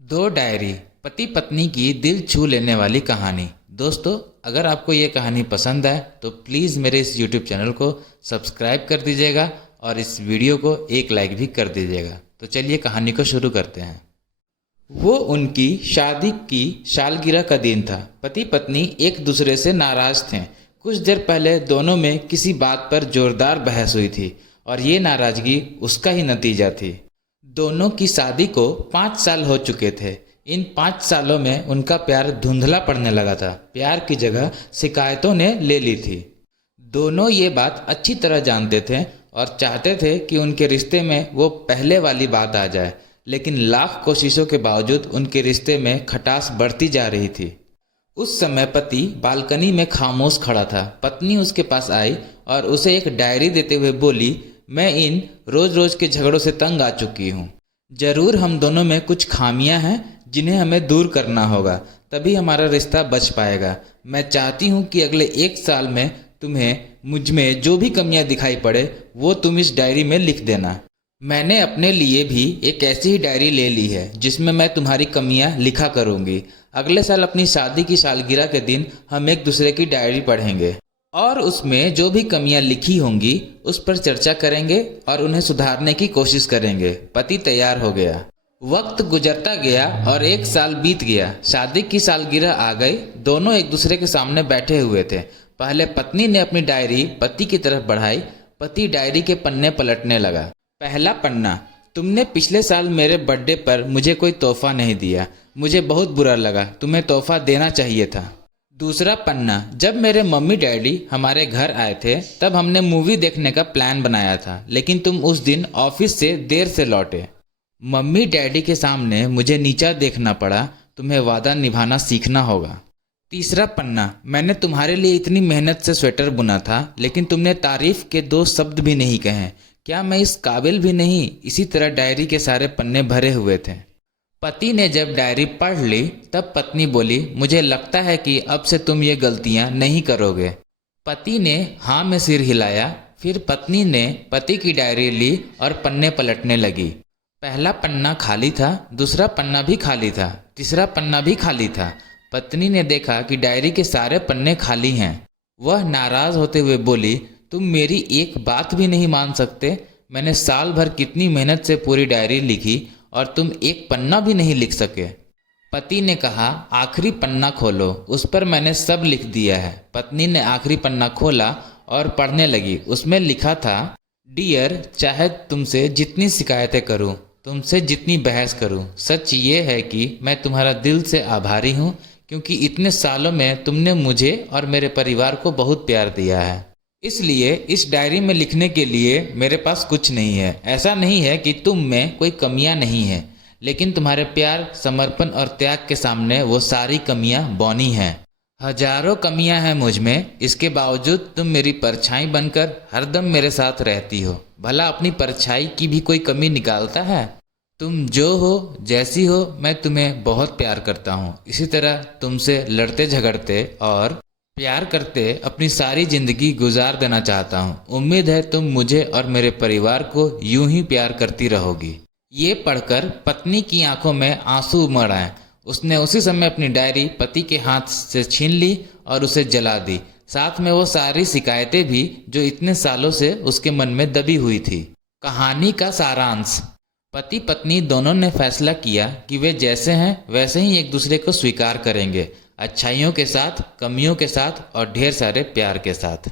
दो डायरी, पति पत्नी की दिल छू लेने वाली कहानी। दोस्तों, अगर आपको ये कहानी पसंद आए तो प्लीज़ मेरे इस यूट्यूब चैनल को सब्सक्राइब कर दीजिएगा और इस वीडियो को एक लाइक भी कर दीजिएगा। तो चलिए कहानी को शुरू करते हैं। वो उनकी शादी की सालगिरह का दिन था। पति पत्नी एक दूसरे से नाराज थे। कुछ देर पहले दोनों में किसी बात पर जोरदार बहस हुई थी और ये नाराजगी उसका ही नतीजा थी। दोनों की शादी को 5 साल हो चुके थे। इन 5 सालों में उनका प्यार धुंधला पड़ने लगा था। प्यार की जगह शिकायतों ने ले ली थी। दोनों ये बात अच्छी तरह जानते थे और चाहते थे कि उनके रिश्ते में वो पहले वाली बात आ जाए, लेकिन लाख कोशिशों के बावजूद उनके रिश्ते में खटास बढ़ती जा रही थी। उस समय पति बालकनी में खामोश खड़ा था। पत्नी उसके पास आई और उसे एक डायरी देते हुए बोली, मैं इन रोज रोज के झगड़ों से तंग आ चुकी हूँ। जरूर हम दोनों में कुछ खामियां हैं जिन्हें हमें दूर करना होगा, तभी हमारा रिश्ता बच पाएगा। मैं चाहती हूँ कि अगले 1 साल में तुम्हें मुझ में जो भी कमियां दिखाई पड़े वो तुम इस डायरी में लिख देना। मैंने अपने लिए भी एक ऐसी ही डायरी ले ली है जिसमें मैं तुम्हारी कमियां लिखा करूँगी। अगले साल अपनी शादी की सालगिरह के दिन हम एक दूसरे की डायरी पढ़ेंगे और उसमें जो भी कमियां लिखी होंगी उस पर चर्चा करेंगे और उन्हें सुधारने की कोशिश करेंगे। पति तैयार हो गया। वक्त गुजरता गया और 1 साल बीत गया। शादी की सालगिरह आ गई। दोनों एक दूसरे के सामने बैठे हुए थे। पहले पत्नी ने अपनी डायरी पति की तरफ बढ़ाई। पति डायरी के पन्ने पलटने लगा। पहला पन्ना, तुमने पिछले साल मेरे बर्थडे पर मुझे कोई तोहफा नहीं दिया। मुझे बहुत बुरा लगा। तुम्हें तोहफा देना चाहिए था। दूसरा पन्ना, जब मेरे मम्मी डैडी हमारे घर आए थे तब हमने मूवी देखने का प्लान बनाया था, लेकिन तुम उस दिन ऑफिस से देर से लौटे। मम्मी डैडी के सामने मुझे नीचा देखना पड़ा। तुम्हें वादा निभाना सीखना होगा। तीसरा पन्ना, मैंने तुम्हारे लिए इतनी मेहनत से स्वेटर बुना था, लेकिन तुमने तारीफ के 2 शब्द भी नहीं कहे। क्या मैं इस काबिल भी नहीं? इसी तरह डायरी के सारे पन्ने भरे हुए थे। पति ने जब डायरी पढ़ ली तब पत्नी बोली, मुझे लगता है कि अब से तुम ये गलतियां नहीं करोगे। पति ने हाँ में सिर हिलाया। फिर पत्नी ने पति की डायरी ली और पन्ने पलटने लगी। पहला पन्ना खाली था, दूसरा पन्ना भी खाली था, तीसरा पन्ना भी खाली था। पत्नी ने देखा कि डायरी के सारे पन्ने खाली हैं। वह नाराज होते हुए बोली, तुम मेरी एक बात भी नहीं मान सकते? मैंने साल भर कितनी मेहनत से पूरी डायरी लिखी और तुम एक पन्ना भी नहीं लिख सके। पति ने कहा, आखिरी पन्ना खोलो, उस पर मैंने सब लिख दिया है। पत्नी ने आखिरी पन्ना खोला और पढ़ने लगी। उसमें लिखा था, डियर, चाहे तुमसे जितनी शिकायतें करूं, तुमसे जितनी बहस करूं, सच ये है कि मैं तुम्हारा दिल से आभारी हूं, क्योंकि इतने सालों में तुमने मुझे और मेरे परिवार को बहुत प्यार दिया है। इसलिए इस डायरी में लिखने के लिए मेरे पास कुछ नहीं है। ऐसा नहीं है कि तुम में कोई कमियां नहीं है, लेकिन तुम्हारे प्यार, समर्पण और त्याग के सामने वो सारी कमियां बौनी हैं। हजारों कमियां हैं मुझ में, इसके बावजूद तुम मेरी परछाई बनकर हरदम मेरे साथ रहती हो। भला अपनी परछाई की भी कोई कमी निकालता है? तुम जो हो, जैसी हो, मैं तुम्हें बहुत प्यार करता हूँ। इसी तरह तुमसे लड़ते झगड़ते और प्यार करते अपनी सारी जिंदगी गुजार देना चाहता हूँ। उम्मीद है तुम मुझे और मेरे परिवार को यूं ही प्यार करती रहोगी। ये पढ़कर पत्नी की आंखों में आंसू उमड़ आए। उसने उसी समय अपनी डायरी पति के हाथ से छीन ली और उसे जला दी। साथ में वो सारी शिकायतें भी जो इतने सालों से उसके मन में दबी हुई थी। कहानी का सारांश, पति पत्नी दोनों ने फैसला किया कि वे जैसे हैं वैसे ही एक दूसरे को स्वीकार करेंगे, अच्छाइयों के साथ, कमियों के साथ और ढेर सारे प्यार के साथ।